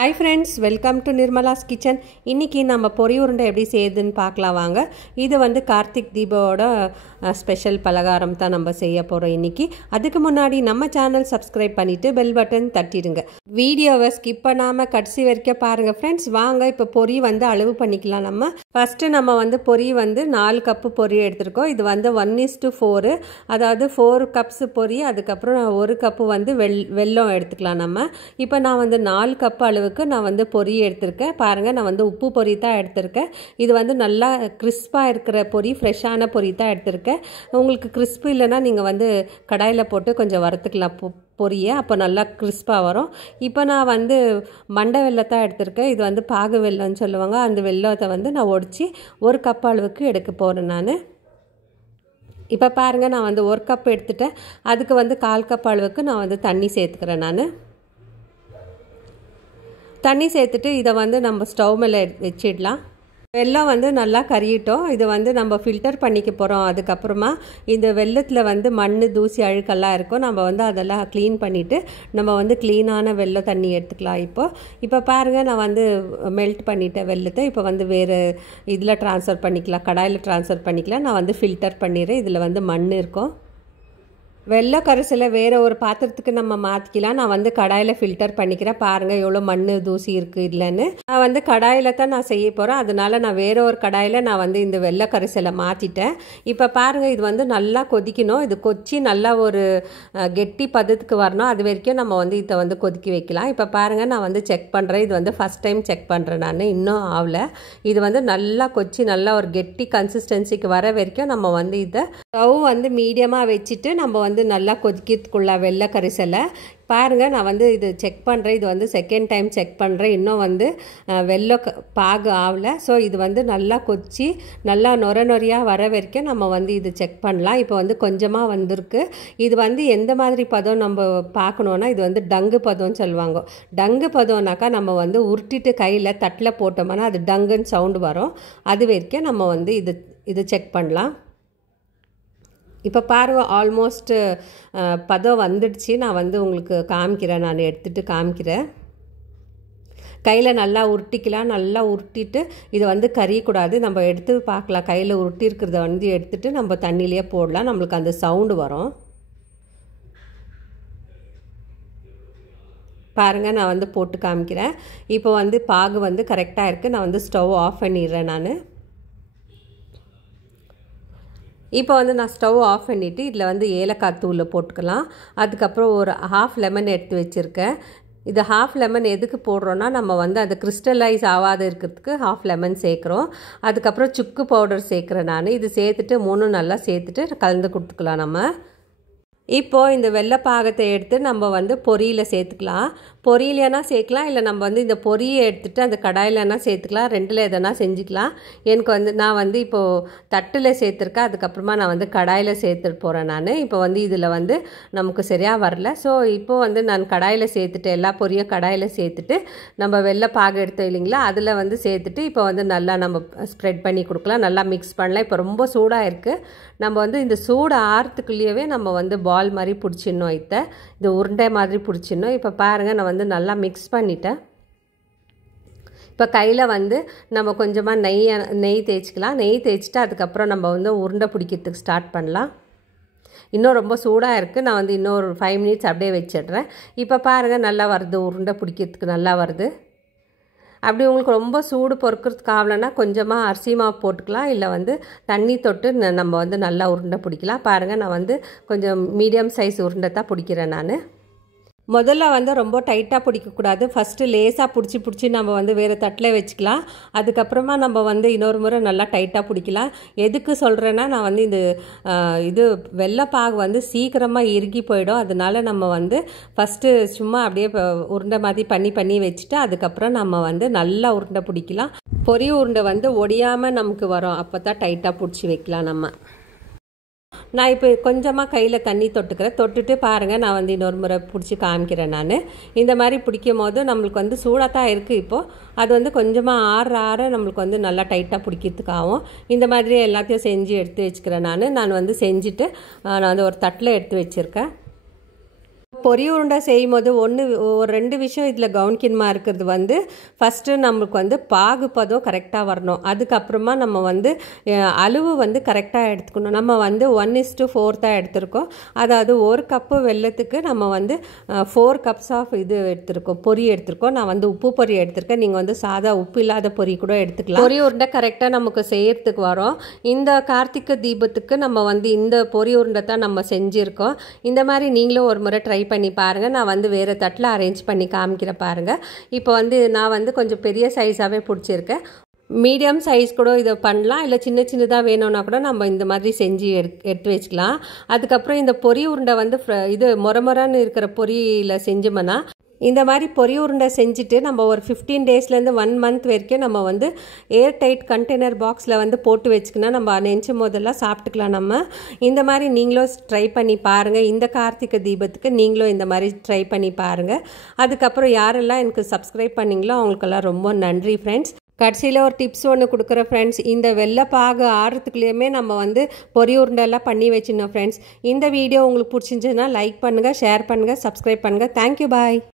Hi friends, welcome to Nirmala's Kitchen. இன்னைக்கு நம்ம பொரி உருண்டை எப்படி செய்யுதுன்னு பார்க்கலாம் வாங்க. இது வந்து கார்த்திக் தீபாவோட ஸ்பெஷல் பலகாரம் தான் நம்ம செய்ய போறோம் இன்னைக்கு. அதுக்கு முன்னாடி நம்ம சேனல் சப்ஸ்கிரைப் பண்ணிட்டு பெல் பட்டன் தட்டிடுங்க. வீடியோவை ஸ்கிப் பண்ணாம கடைசி வரைக்கும் பாருங்க फ्रेंड्स. வாங்க இப்போ பொரி வந்து அளவு பண்ணிக்கலாம் நம்ம. ஃபர்ஸ்ட் நம்ம வந்து பொரி வந்து 4 கப் பொரி எடுத்துறோம். இது வந்து 1:4, அதாவது 4 கப்ஸ் பொரி, அதுக்கு அப்புறம் 1 கப் வந்து வெல்லம் எடுத்துக்கலாம் நம்ம. இப்போ நான் வந்து 4 கப் அளவு நான் வந்து பொரி எடுத்திருக்கேன். பாருங்க, நான் வந்து உப்பு பொரி தான் எடுத்திருக்கேன். இது வந்து நல்லா கிறிஸ்பா இருக்கிற பொரி, ஃப்ரெஷ்ஷான பொரி தான் எடுத்திருக்கேன். உங்களுக்கு கிறிஸ்ப் இல்லைன்னா நீங்கள் வந்து கடாயில் போட்டு கொஞ்சம் வறுத்துக்கலாம் பொரியை, அப்போ நல்லா கிறிஸ்பாக வரும். இப்போ நான் வந்து மண்டை வெல்லத்தான் எடுத்திருக்கேன். இது வந்து பாகு வெல்லம்னு சொல்லுவாங்க. அந்த வெல்லத்தை வந்து நான் ஒடிச்சு 1 கப் அளவுக்கு எடுக்க போகிறேன் நான். இப்போ பாருங்கள், நான் வந்து 1 கப் எடுத்துட்டேன். அதுக்கு வந்து 1/4 கப் அளவுக்கு நான் வந்து தண்ணி சேர்த்துக்கிறேன் நான். தண்ணி சேர்த்துட்டு இதை வந்து நம்ம ஸ்டவ் மேலே வச்சிடலாம். வெல்லம் வந்து நல்லா கறியிட்டோம். இது வந்து நம்ம ஃபில்டர் பண்ணிக்க போகிறோம். அதுக்கப்புறமா இந்த வெல்லத்தில் வந்து மண், தூசி, அழுக்கெல்லாம் இருக்கும். நம்ம வந்து அதெல்லாம் க்ளீன் பண்ணிவிட்டு நம்ம வந்து க்ளீனான வெல்லம் தண்ணி எடுத்துக்கலாம். இப்போ பாருங்கள், நான் வந்து மெல்ட் பண்ணிட்டேன் வெல்லத்தை. இப்போ வந்து வேறு இதில் ட்ரான்ஸ்ஃபர் பண்ணிக்கலாம், கடாயில் ட்ரான்ஸ்ஃபர் பண்ணிக்கலாம். நான் வந்து ஃபில்டர் பண்ணிடுறேன். இதில் வந்து மண் இருக்கும். வெள்ளை கரைசலை வேறு ஒரு பாத்திரத்துக்கு நம்ம மாற்றிக்கலாம். நான் வந்து கடாயில் ஃபில்டர் பண்ணிக்கிறேன். பாருங்கள் எவ்வளோ மண், தூசி இருக்குது இல்லைன்னு. நான் வந்து கடாயில் தான் நான் செய்ய போகிறேன். அதனால் நான் வேறு ஒரு கடாயில் நான் வந்து இந்த வெள்ளை கரைசலை மாற்றிட்டேன். இப்போ பாருங்கள், இது வந்து நல்லா கொதிக்கணும். இது கொச்சி நல்லா ஒரு கெட்டி பதத்துக்கு வரணும். அது வரைக்கும் நம்ம வந்து இதை வந்து கொதிக்க வைக்கலாம். இப்போ பாருங்கள், நான் வந்து செக் பண்ணுறேன். இது வந்து ஃபஸ்ட் டைம் செக் பண்ணுறேன் நான், இன்னும் ஆகலை. இது வந்து நல்லா கொச்சி நல்லா ஒரு கெட்டி கன்சிஸ்டன்சிக்கு வர வரைக்கும் நம்ம வந்து இதை ஸ்டவ் வந்து மீடியமாக வச்சுட்டு நம்ம வந்து நல்லா கொதிக்கிறதுக்குள்ள வெள்ளை கரைசலை பாருங்கள். நான் வந்து இது செக் பண்ணுறேன். இது வந்து செகண்ட் டைம் செக் பண்ணுறேன். இன்னும் வந்து வெள்ளை பாகு ஆகலை. ஸோ இது வந்து நல்லா கொச்சி நல்லா நொறையாக வர வரைக்கும் நம்ம வந்து இது செக் பண்ணலாம். இப்போ வந்து கொஞ்சமாக வந்திருக்கு. இது வந்து எந்த மாதிரி பதம் நம்ம பார்க்கணுன்னா, இது வந்து டங்கு பதம்னு சொல்லுவாங்க. டங்கு பதம்னாக்கா நம்ம வந்து உருட்டிட்டு கையில் தட்டில் போட்டோம்னா அது டங்குன்னு சவுண்டு வரும். அது வரைக்கும் நம்ம வந்து இது செக் பண்ணலாம். இப்போ பாருங்கள், ஆல்மோஸ்ட் பதம் வந்துடுச்சு. நான் வந்து உங்களுக்கு காமிக்கிறேன். நான் எடுத்துகிட்டு காமிக்கிறேன். கையில் நல்லா உருட்டிக்கலாம். நல்லா உருட்டிட்டு இதை வந்து கறியக்கூடாது. நம்ம எடுத்து பார்க்கலாம். கையில் உருட்டி இருக்கிறத வந்து எடுத்துகிட்டு நம்ம தண்ணியிலே போடலாம். நம்மளுக்கு அந்த சவுண்டு வரும். பாருங்கள், நான் வந்து போட்டு காமிக்கிறேன். இப்போ வந்து பாகு வந்து கரெக்டாக இருக்குது. நான் வந்து ஸ்டவ் ஆஃப் பண்ணிடுறேன் நான். இப்போ வந்து நான் ஸ்டவ் ஆஃப் பண்ணிவிட்டு இதில் வந்து ஏலக்காய் தூள் போட்டுக்கலாம். அதுக்கப்புறம் ஒரு 1/2 லெமன் எடுத்து வச்சுருக்கேன். இது 1/2 லெமன் எதுக்கு போடுறோன்னா, நம்ம வந்து அது கிறிஸ்டலைஸ் ஆகாத இருக்கிறதுக்கு 1/2 லெமன் சேர்க்குறோம். அதுக்கப்புறம் சுக்கு பவுடர் சேர்க்குறேன் நான். இது சேர்த்துட்டு 3 நல்லா சேர்த்துட்டு கலந்து கொடுத்துக்கலாம் நம்ம. இப்போது இந்த வெள்ளை பாகத்தை எடுத்து நம்ம வந்து பொரியில் சேர்த்துக்கலாம். பொரியிலனா சேர்க்கலாம், இல்லை நம்ம வந்து இந்த பொரியை எடுத்துகிட்டு அந்த கடாயிலனா சேர்த்துக்கலாம். ரெண்டில் எதனா செஞ்சுக்கலாம். எனக்கு வந்து நான் வந்து இப்போது தட்டில் சேர்த்துருக்கேன். அதுக்கப்புறமா நான் வந்து கடாயில் சேர்த்துட்டு போகிறேன் நான். இப்போ வந்து இதில் வந்து நமக்கு சரியாக வரல. ஸோ இப்போது வந்து நான் கடாயில் சேர்த்துட்டு எல்லா பொரியும் கடாயில் சேர்த்துட்டு நம்ம வெள்ளை பாகு எடுத்தோம் இல்லைங்களா, அதில் வந்து சேர்த்துட்டு இப்போ வந்து நல்லா நம்ம ஸ்ப்ரெட் பண்ணி கொடுக்கலாம். நல்லா மிக்ஸ் பண்ணலாம். இப்போ ரொம்ப சூடாக இருக்குது. நம்ம வந்து இந்த சூடு ஆறுத்துக்குள்ளேயே நம்ம வந்து பால் மாதிரி பிடிச்சிடணும். இது உருண்டை மாதிரி பிடிச்சிடணும். இப்போ பாருங்கள், நான் வந்து நல்லா மிக்ஸ் பண்ணிட்டேன். இப்போ கையில் வந்து நம்ம கொஞ்சமாக நெய் தேய்ச்சிக்கலாம். நெய் தேய்ச்சிட்டு அதுக்கப்புறம் நம்ம வந்து உருண்டை பிடிக்கிறதுக்கு ஸ்டார்ட் பண்ணலாம். இன்னும் ரொம்ப சூடாக இருக்குது. நான் வந்து இன்னொரு 5 மினிட்ஸ் அப்படியே வச்சிடுறேன். இப்போ பாருங்கள், நல்லா வருது. உருண்டை பிடிக்கிறதுக்கு நல்லா வருது. அப்படி உங்களுக்கு ரொம்ப சூடு பொறுக்கிறதுக்கு ஆகலைன்னா கொஞ்சமாக அரிசி மாவு போட்டுக்கலாம், இல்லை வந்து தண்ணி தொட்டு நம்ம வந்து நல்லா உருண்டை பிடிக்கலாம். பாருங்கள், நான் வந்து கொஞ்சம் மீடியம் சைஸ் உருண்டை தான் பிடிக்கிறேன் நான். முதல்ல வந்து ரொம்ப டைட்டாக பிடிக்கக்கூடாது. ஃபஸ்ட்டு லேசாக பிடிச்சி நம்ம வந்து வேறு தட்டில் வச்சுக்கலாம். அதுக்கப்புறமா நம்ம வந்து இன்னொரு முறை நல்லா டைட்டாக பிடிக்கலாம். எதுக்கு சொல்கிறேன்னா, நான் வந்து இது வெள்ளைப்பாகு வந்து சீக்கிரமாக இறுகி போயிடும். அதனால நம்ம வந்து ஃபஸ்ட்டு சும்மா அப்படியே உருண்டை மாதிரி பண்ணி வச்சுட்டு அதுக்கப்புறம் நம்ம வந்து நல்லா உருண்டை பிடிக்கலாம். பொரி உருண்டை வந்து ஒடியாமல் நமக்கு வரும். அப்போ தான் டைட்டாக பிடிச்சி வைக்கலாம் நம்ம. நான் இப்போ கொஞ்சமாக கையில் தண்ணி தொட்டுட்டு பாருங்கள், நான் வந்து இன்னொரு முறை பிடிச்சி காமிக்கிறேன் நான். இந்த மாதிரி பிடிக்கும் போது நம்மளுக்கு வந்து சூடாக தான் இருக்குது. இப்போது அது வந்து கொஞ்சமாக ஆற நம்மளுக்கு வந்து நல்லா டைட்டாக பிடிக்கிறதுக்காகவும் இந்த மாதிரி எல்லாத்தையும் செஞ்சு எடுத்து வச்சுக்கிறேன் நான் வந்து செஞ்சுட்டு நான் வந்து ஒரு தட்டில் எடுத்து வச்சுருக்கேன். பொரி உருண்டை செய்யும் போது ஒரு 2 விஷயம் இதில் கவனிக்கணுமா இருக்கிறது வந்து ஃபஸ்ட்டு நம்மளுக்கு வந்து பாகுபதம் கரெக்டாக வரணும். அதுக்கப்புறமா நம்ம வந்து அளவு வந்து கரெக்டாக எடுத்துக்கணும். நம்ம வந்து 1:4 தான் எடுத்திருக்கோம். அதாவது 1 கப்பு வெல்லத்துக்கு நம்ம வந்து 4 கப்ஸ் ஆஃப் இது எடுத்திருக்கோம், பொரி எடுத்திருக்கோம். நான் வந்து உப்பு பொரி எடுத்திருக்கேன். நீங்கள் வந்து சாதா உப்பு இல்லாத பொரி கூட எடுத்துக்கலாம். பொரி உருண்டை கரெக்டாக நமக்கு செய்யறதுக்கு வரும். இந்த கார்த்திகை தீபத்துக்கு நம்ம வந்து இந்த பொரி உருண்டை தான் நம்ம செஞ்சுருக்கோம். இந்த மாதிரி நீங்களும் ஒரு முறை ட்ரை பண்ணி பாருங்கள். நான் வந்து வேறு தட்டில் அரேஞ்ச் பண்ணி காமிக்கிறேன் பாருங்கள். இப்போ வந்து நான் வந்து கொஞ்சம் பெரிய சைஸாகவே பிடிச்சிருக்கேன். மீடியம் சைஸ் கூட இதை பண்ணலாம், இல்லை சின்ன சின்னதாக வேணும்னா கூட நம்ம இந்த மாதிரி செஞ்சு எடுத்து வச்சுக்கலாம். அதுக்கப்புறம் இந்த பொரி உருண்டை வந்து இது மொரன்னு இருக்கிற பொரியில் செஞ்சோம்னா இந்த மாதிரி பொரி உருண்டை செஞ்சுட்டு நம்ம ஒரு 15 டேஸ்லேருந்து 1 மந்த் வரைக்கும் நம்ம வந்து ஏர் டைட் கண்டெய்னர் பாக்ஸில் வந்து போட்டு வச்சுக்கினா நம்ம நினச்சும் போதெல்லாம் சாப்பிட்டுக்கலாம். நம்ம இந்த மாதிரி நீங்களும் ட்ரை பண்ணி பாருங்கள். இந்த கார்த்திகை தீபத்துக்கு நீங்களும் இந்த மாதிரி ட்ரை பண்ணி பாருங்கள். அதுக்கப்புறம் யாரெல்லாம் எனக்கு சப்ஸ்கிரைப் பண்ணிங்களோ அவங்களுக்கெல்லாம் ரொம்ப நன்றி ஃப்ரெண்ட்ஸ். கடைசியில் ஒரு டிப்ஸ் ஒன்று கொடுக்குறேன் ஃப்ரெண்ட்ஸ். இந்த வெள்ளைப்பாகு ஆறுறதுக்குள்ளேயுமே நம்ம வந்து பொரி உருண்டெல்லாம் பண்ணி வச்சிடணும் ஃப்ரெண்ட்ஸ். இந்த வீடியோ உங்களுக்கு பிடிச்சிருந்துச்சுன்னா லைக் பண்ணுங்கள், ஷேர் பண்ணுங்கள், சப்ஸ்கிரைப் பண்ணுங்கள். தேங்க்யூ, பாய்.